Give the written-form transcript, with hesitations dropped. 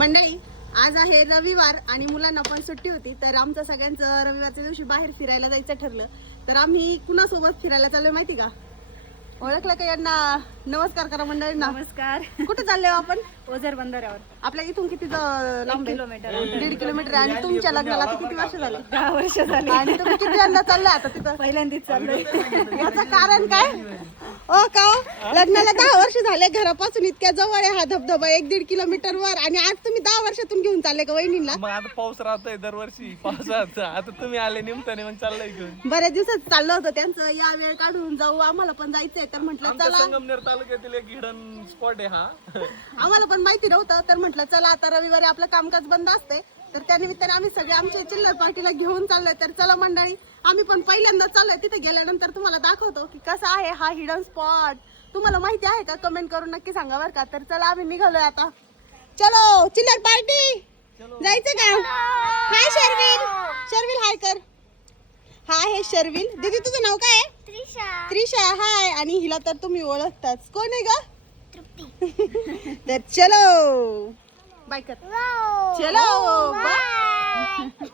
मंडळी आज आहे रविवार आणि मुलांना पण सुट्टी होती, तर आमचं सगळ्यांचं रविवारच्या दिवशी बाहेर फिरायला जायचं ठरलं. तर आम्ही कुणासोबत फिरायला चाललोय माहिती का? ओळखलं का यांना? नमस्कार करा मंडळींना. नमस्कार. कुठे चालले आपण? ओझर बंदरावर. आपल्या इथून किती लांब आहे? किलोमीटर. 1.5 किलोमीटर. आणि तुमच्या लग्नाला आता किती वर्ष झाले? 10 वर्ष झाली. आणि तुम्ही किती यंदा चाललाय आता तिथं? पहिल्यांदाच चाललोय. याचं कारण काय? ओ का लग्नाला 10 वर्ष झाले, घरापासून इतक्या जवळ आहे हा धबधबा 1.5 किलोमीटर वर, आणि आज तुम्ही 10 वर्षातून घेऊन चालले का वहिनीला? मग आता पाऊस राहतोय दरवर्षी पावसात, आता तुम्ही आले निमताने मग चाललंय घेऊन. बऱ्याच दिवसात चाललं होतं त्यांचं, या वेळ काढून जाऊ, आम्हाला पण जायचंय, तर म्हटलं आमच्या चला. संगमनेर तालुक्यातील एक हिडन स्पॉट आहे हा. आम्हाला पण माहिती नव्हतं, तर म्हटलं चला आता रविवारी आपलं कामकाज बंद असते, तर त्यानिमित्ताने आम्ही सगळे आमच्या चिल्लर पार्टीला घेऊन चाललोय. तर चला मंडळी, आम्ही पण पहिल्यांदा चाललोय. तिथे गेल्यानंतर तुम्हाला दाखवतो की कसा आहे हा हिडन स्पॉट. तुम्हाला माहिती आहे का? कमेंट करून नक्की सांगा बरं का. तर चला आम्ही निघालोय आता. चलो चिल्लर पार्टी, जायचं का? हाय शर्विल, शर्विल हाय कर. हा आहे शर्विल. दीदी तुझं नाव काय आहे? त्रिशा. हाय. आणि हिला तर तुम्ही ओळखताच. कोण आहे ग? तर चलो बाय कर. चलो बाय.